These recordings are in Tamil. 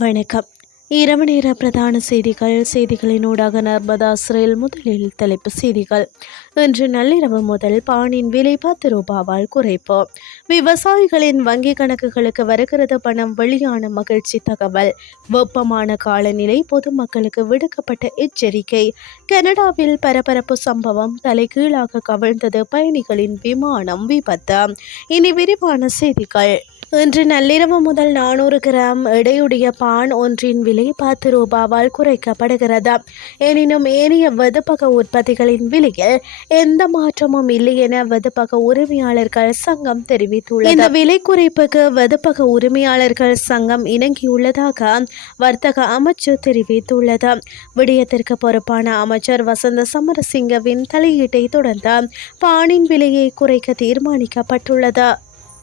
வணக்கம் இரவு நேர பிரதான செய்திகள் செய்திகளினூடாக நர்மதா சிறையில் முதலில் தலைப்பு செய்திகள். இன்று நள்ளிரவு முதல் பானின் விலை பத்து ரூபாவால் குறைப்பு. விவசாயிகளின் வங்கி கணக்குகளுக்கு வருகிறது பணம் வெளியான மகிழ்ச்சி தகவல். வெப்பமான காலநிலை பொதுமக்களுக்கு விடுக்கப்பட்ட எச்சரிக்கை. கனடாவில் பரபரப்பு சம்பவம் தலைகீழாக கவிழ்ந்தது பயணிகளின் விமானம் விபத்து. இனி விரிவான செய்திகள். இன்று நள்ளிரவு முதல் நானூறு கிராம் எடையுடைய பான் ஒன்றின் விலை பத்து ரூபாவால் குறைக்கப்படுகிறது. எனினும் ஏனைய வெதுப்பக உற்பத்திகளின் விலையில் எந்த மாற்றமும் இல்லை என வெதுப்பக உரிமையாளர்கள் சங்கம் தெரிவித்துள்ளது. இந்த விலை குறைப்புக்கு வெதுப்பக உரிமையாளர்கள் சங்கம் இணங்கியுள்ளதாக வர்த்தக அமைச்சு தெரிவித்துள்ளது. விடயத்திற்கு பொறுப்பான அமைச்சர் வசந்த சமரசிங்கவின் தலையீட்டை தொடர்ந்து பானின் விலையை குறைக்க தீர்மானிக்கப்பட்டுள்ளது.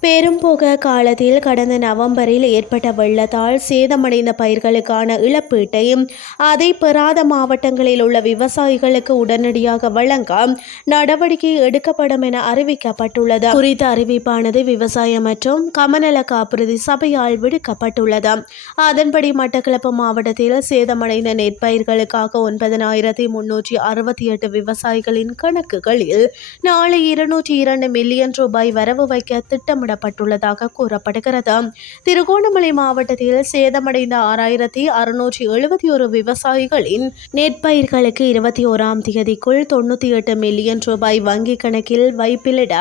பெரும்புக காலத்தில் கடந்த நவம்பரில் ஏற்பட்ட வெள்ளத்தால் சேதமடைந்த பயிர்களுக்கான இழப்பீட்டையும் அதை பெறாத மாவட்டங்களில் உள்ள விவசாயிகளுக்கு உடனடியாக வழங்க நடவடிக்கை எடுக்கப்படும் என அறிவிக்கப்பட்டுள்ளது. குறித்த அறிவிப்பானது விவசாய மற்றும் கமநல காப்புறுதி சபையால் விடுக்கப்பட்டுள்ளது. அதன்படி மட்டக்களப்பு மாவட்டத்தில் சேதமடைந்த நெற்பயிர்களுக்காக ஒன்பதனாயிரத்தி முன்னூற்றி அறுபத்தி எட்டு விவசாயிகளின் கணக்குகளில் நாளை இருநூற்றி இரண்டு மில்லியன் ரூபாய் வரவு வைக்க திட்டமிட திட்டமிடப்பட்டுள்ளதாக கூறப்படுகிறது. திருகோணமலை மாவட்டத்தில் சேதமடைந்த ஆறாயிரத்தி அறுநூற்றி எழுபத்தி ஒரு விவசாயிகளின் நெற்பயிர்களுக்கு இருபத்தி ஓராம் தேதிக்குள் தொண்ணூற்றி எட்டு மில்லியன் ரூபாய் வங்கிக் கணக்கில் வைப்பிலிட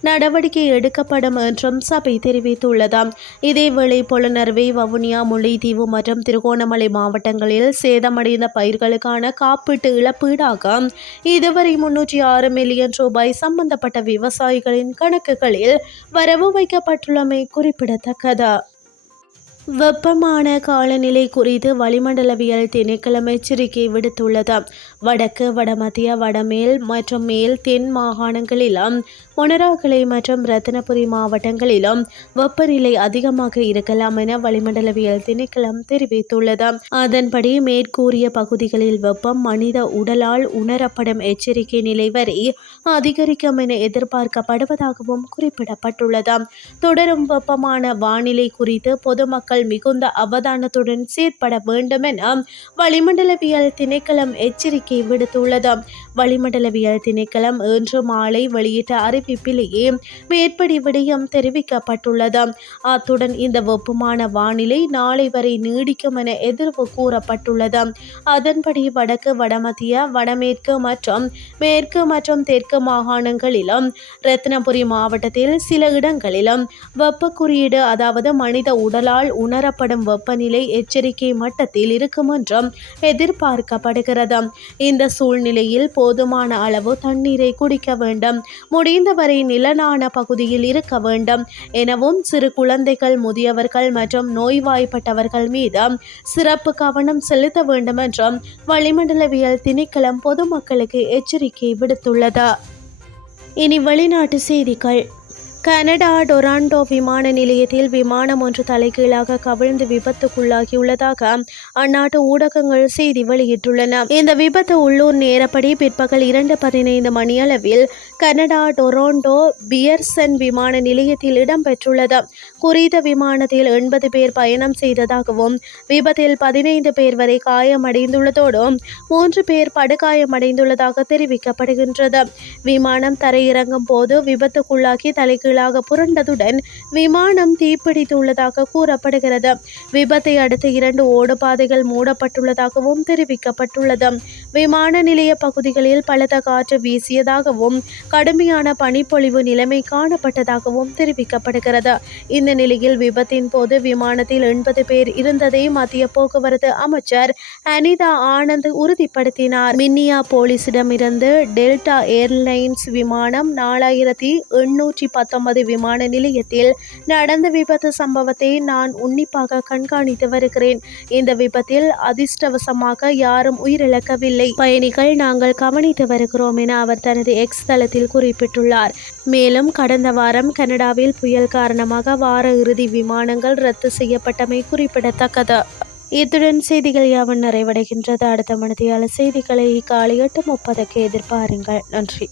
நடவடிக்கை எடுக்கப்படும் என்றும் சபை தெரிவித்துள்ளது இதேவேளை புலனர்வை வவுனியா முல்லைத்தீவு மற்றும் திருகோணமலை மாவட்டங்களில் சேதமடைந்த பயிர்களுக்கான காப்பீட்டு இழப்பீடாக இதுவரை முன்னூற்றி ஆறு மில்லியன் ரூபாய் சம்பந்தப்பட்ட விவசாயிகளின் கணக்குகளில் வரவு வைக்கப்பட்டுள்ளமை குறிப்பிடத்தக்கது. வெப்பமான காலநிலை குறித்து வளிமண்டலவியல் திணைக்களம் எச்சரிக்கை விடுத்துள்ளது. வடக்கு வடமத்திய வடமேல் மற்றும் மேல் தென் மாகாணங்களிலும் மொனராகலை மற்றும் ரத்தினபுரி மாவட்டங்களிலும் வெப்பநிலை அதிகமாக இருக்கலாம் என வளிமண்டலவியல் திணைக்களம் தெரிவித்துள்ளது. அதன்படி மேற்கூறிய பகுதிகளில் வெப்பம் மனித உடலால் உணரப்படும் எச்சரிக்கை நிலை வரை அதிகரிக்கும் என எதிர்பார்க்கப்படுவதாகவும் குறிப்பிடப்பட்டுள்ளது. தொடரும் வெப்பமான வானிலை குறித்து பொதுமக்கள் மிகுந்த அவதானத்துடன் செயற்பட வேண்டும் என வளிமண்டலவியல் திணைக்களம் எச்சரிக்கை விடுத்துள்ளது. வளிமண்டலவியல் திணைக்களம் இன்று மாலை வெளியிட்ட அறிவிப்பிலேயே மேற்படி விடயம் தெரிவிக்கப்பட்டுள்ளது. அத்துடன் இந்த வெப்பமான வானிலை நாளை வரை நீடிக்கும் என எதிர்வு கூறப்பட்டுள்ளது. அதன்படி வடக்கு வடமத்திய வடமேற்கு மற்றும் மேற்கு மற்றும் தெற்கு மாகாணங்களிலும் ரத்னபுரி மாவட்டத்தில் சில இடங்களிலும் வெப்ப குறியீடு அதாவது மனித உடலால் உணரப்படும் வெப்பநிலை எச்சரிக்கை மட்டத்தில் இருக்கும் என்றும் எதிர்பார்க்கப்படுகிறது. இந்த சூழ்நிலையில் போதுமான அளவு தண்ணீரை குடிக்க வேண்டும். முடிந்தவரை நிலனான பகுதியில் இருக்க வேண்டும். எனவும் சிறு குழந்தைகள் முதியவர்கள் மற்றும் நோய்வாய்ப்பட்டவர்கள் மீது சிறப்பு கவனம் செலுத்த வேண்டும் என்றும் வளிமண்டலவியல் திணைக்களம் பொதுமக்களுக்கு எச்சரிக்கை விடுத்துள்ளது. இனி வெளிநாட்டு செய்திகள். கனடா டொராண்டோ விமான நிலையத்தில் விமானம் ஒன்று தலைகீழாக கவிழ்ந்து விபத்துக்குள்ளாகியுள்ளதாக அந்நாட்டு ஊடகங்கள் செய்தி வெளியிட்டுள்ளன. இந்த விபத்து உள்ளூர் நேரப்படி பிற்பகல் இரண்டு பதினைந்து மணியளவில் கனடா டொராண்டோ பியர்சன் விமான நிலையத்தில் இடம்பெற்றுள்ளது. குறித்த விமானத்தில் எண்பது பேர் பயணம் செய்ததாகவும் விபத்தில் பதினைந்து பேர் வரை காயமடைந்துள்ளதோடு மூன்று பேர் படுகாயமடைந்துள்ளதாக தெரிவிக்கப்படுகின்றது. விமானம் தரையிறங்கும் போது விபத்துக்குள்ளாகி தலைகீழாக புரண்டதுடன் விமானம் தீப்பிடித்துள்ளதாக கூறப்படுகிறது. விபத்தை அடுத்து இரண்டு ஓடுபாதைகள் மூடப்பட்டுள்ளதாகவும் தெரிவிக்கப்பட்டுள்ளது. விமான நிலைய பகுதிகளில் பலத்த காற்று வீசியதாகவும் கடுமையான பனிப்பொழிவு நிலைமை காணப்பட்டதாகவும் தெரிவிக்கப்படுகிறது. இந்த நிலையில் விபத்தின் போது விமானத்தில் எண்பது பேர் இருந்ததை மத்திய போக்குவரத்து அமைச்சர் அனிதா ஆனந்த் உறுதிப்படுத்தினார். மின்னியா போலீசிடமிருந்து டெல்டா ஏர்லைன்ஸ் விமானம் நாலாயிரத்தி எண்ணூற்றி பத்தொன்பது பத்தொன்பது விமான நிலையத்தில் நடந்த விபத்து சம்பவத்தை நான் உன்னிப்பாக கண்காணித்து வருகிறேன். இந்த விபத்தில் அதிர்ஷ்டவசமாக யாரும் உயிரிழக்கவில்லை. பயணிகள் நாங்கள் கவனித்து வருகிறோம் என அவர் தனது எக்ஸ் தளத்தில் குறிப்பிட்டுள்ளார். மேலும் கடந்த வாரம் கனடாவில் புயல் காரணமாக வார இறுதி விமானங்கள் ரத்து செய்யப்பட்டமை குறிப்பிடத்தக்கது. இத்துடன் செய்திகள் யாவன் நிறைவடைகின்றது. அடுத்த மனதியால செய்திகளை காலை எட்டு முப்பதுக்கு எதிர்பாருங்கள். நன்றி.